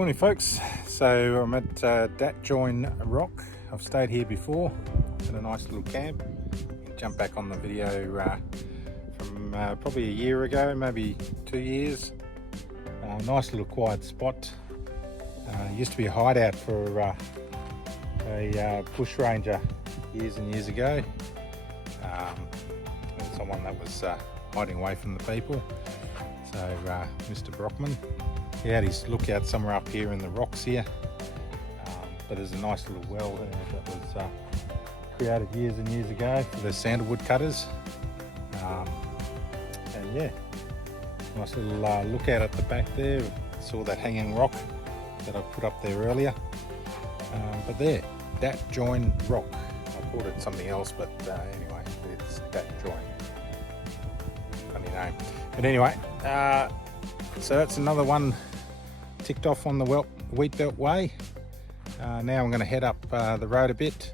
Morning folks, so I'm at Djoinder Rock. I've stayed here before in a nice little camp. Jump back on the video from probably a year ago, maybe 2 years. Nice little quiet spot. Used to be a hideout for a bush ranger years and years ago. Someone that was hiding away from the people. So Mr. Brockman, he had his lookout somewhere up here in the rocks here, but there's a nice little well there that was created years and years ago for the sandalwood cutters, and yeah, nice little lookout at the back there. Saw that hanging rock that I put up there earlier, but there, Djoinder Rock. I called it something else, but anyway, it's Djoinder. Funny name, but anyway, so that's another one ticked off on the Wheatbelt Way. Now I'm going to head up the road a bit,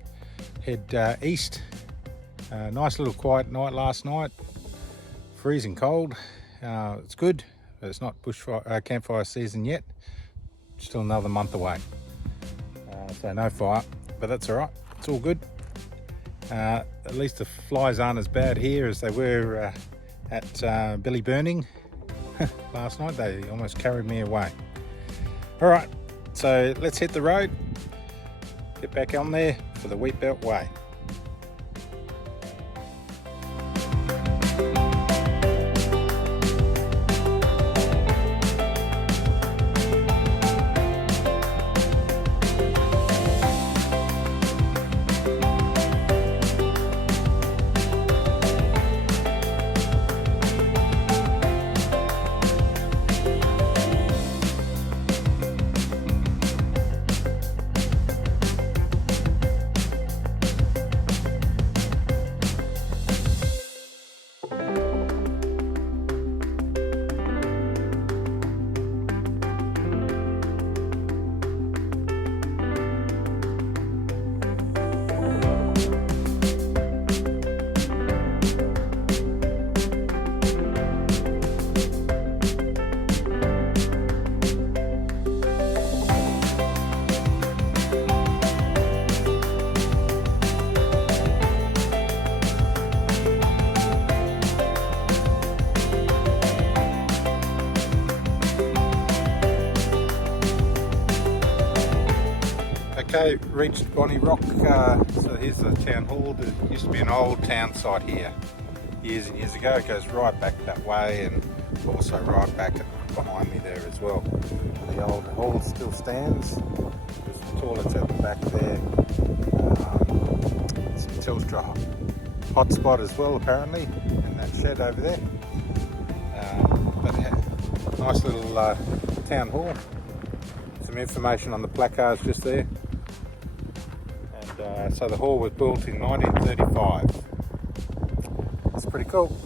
head east. Nice little quiet night last night, freezing cold. It's good, but it's not campfire season yet, still another month away, so no fire, but that's all right, it's all good. At least the flies aren't as bad here as they were at Billy Burning last night. They almost carried me away. All right, so let's hit the road, get back on there for the Wheatbelt Way. Okay, reached Bonny Rock. So here's the town hall. There used to be an old town site here years and years ago. It goes right back that way and also right back behind me there as well. The old hall still stands. There's some toilets at the back there. Some Telstra hotspot as well apparently in that shed over there. But yeah, nice little town hall. Some information on the placards just there. So the hall was built in 1935. It's pretty cool.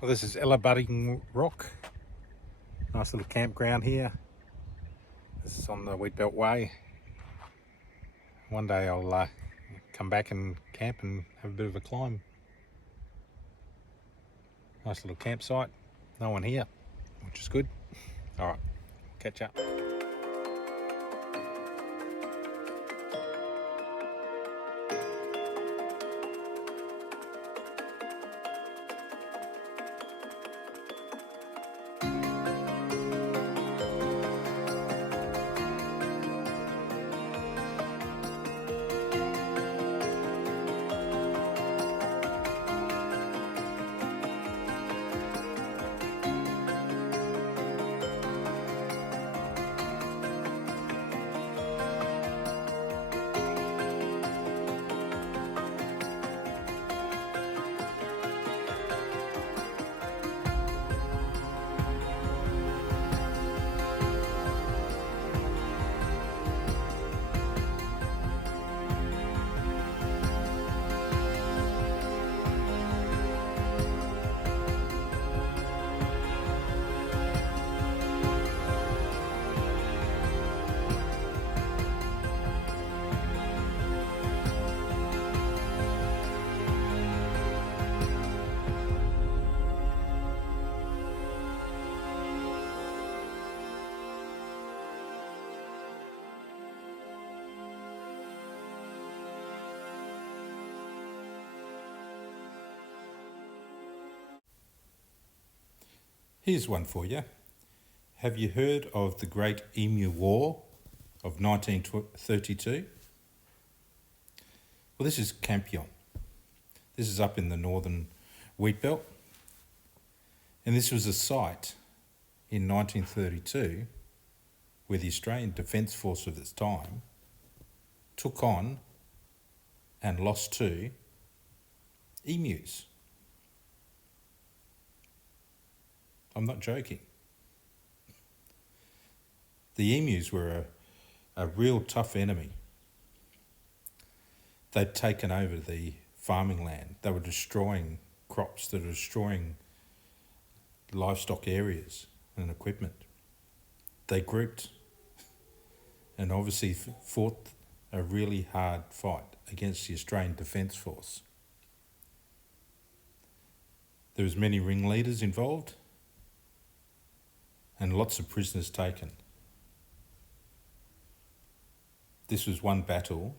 Well, this is Elting Rock. Nice little campground here. This is on the Wheatbelt Way. One day I'll come back and camp and have a bit of a climb. Nice little campsite. No one here, which is good. All right, catch up. Here's one for you. Have you heard of the Great Emu War of 1932? Well, this is Campion. This is up in the northern Wheatbelt. And this was a site in 1932 where the Australian Defence Force of its time took on and lost to emus. I'm not joking. The emus were a real tough enemy. They'd taken over the farming land. They were destroying crops. They were destroying livestock areas and equipment. They grouped and obviously fought a really hard fight against the Australian Defence Force. There was many ringleaders involved and lots of prisoners taken. This was one battle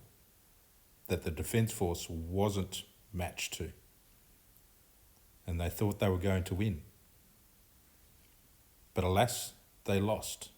that the Defence Force wasn't matched to, and they thought they were going to win. But alas, they lost.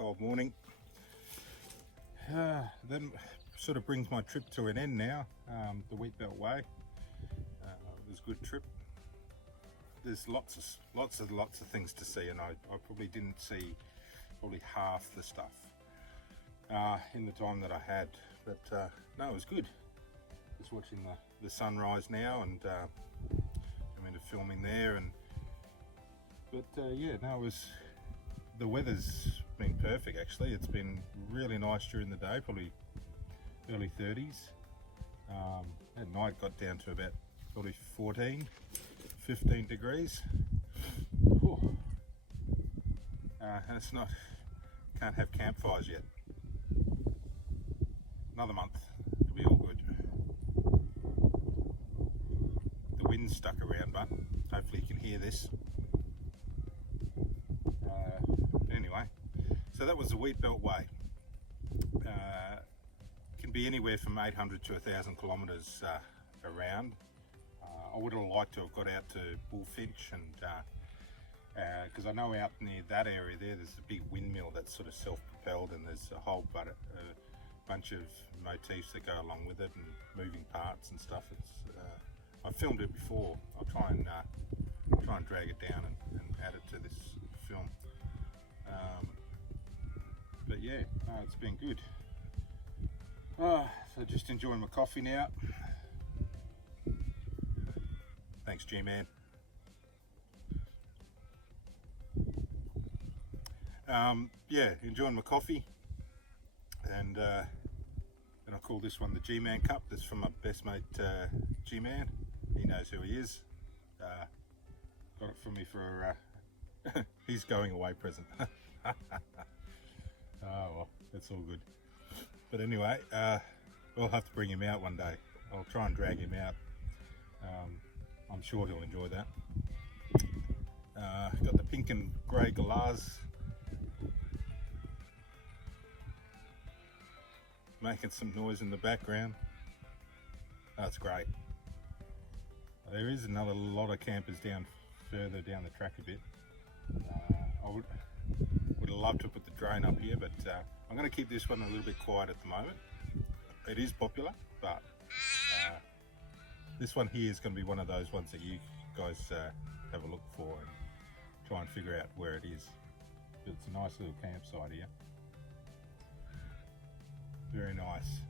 cold morning. Then sort of brings my trip to an end now. The Wheatbelt Way. It was a good trip. There's lots of things to see, and I probably didn't see probably half the stuff in the time that I had. But no, it was good. Just watching the sunrise now, and I'm into filming there. But yeah, no, it was. The weather's been perfect actually. It's been really nice during the day, probably early 30s. At night got down to about probably 15 degrees. And it's not, can't have campfires yet. Another month, it'll be all good. The wind's stuck around, but hopefully you can hear this. Anyway, so that was the Wheatbelt Way. Can be anywhere from 800 to 1,000 kilometres around. I would have liked to have got out to Bullfinch, and because I know out near that area there's a big windmill that's sort of self-propelled, and there's a whole bunch of motifs that go along with it and moving parts and stuff. I've filmed it before. I'll try and drag it down and add it to this film. But yeah, it's been good. So just enjoying my coffee now. Thanks, G-Man. Yeah, enjoying my coffee, and I call this one the G-Man cup. That's from my best mate G-Man. He knows who he is. Got it for me for his going away present. Oh well, that's all good. But anyway, we'll have to bring him out one day. I'll try and drag him out. I'm sure he'll enjoy that. Got the pink and grey galahs making some noise in the background. That's great. There is another lot of campers further down the track a bit. I would have loved to put the drone up here, but I'm going to keep this one a little bit quiet at the moment. It is popular, but this one here is going to be one of those ones that you guys have a look for and try and figure out where it is. But it's a nice little campsite here. Very nice.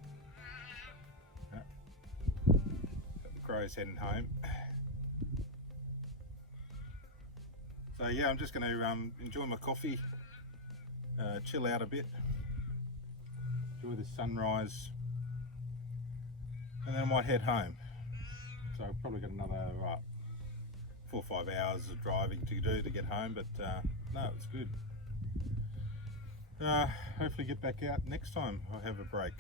Got the crows heading home. So yeah, I'm just going to enjoy my coffee, chill out a bit, enjoy the sunrise, and then I might head home. So I've probably got another 4 or 5 hours of driving to do to get home, but no, it's good. Hopefully get back out next time I have a break.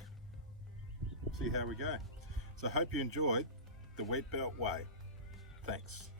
See how we go. So I hope you enjoyed the Wheatbelt Way. Thanks.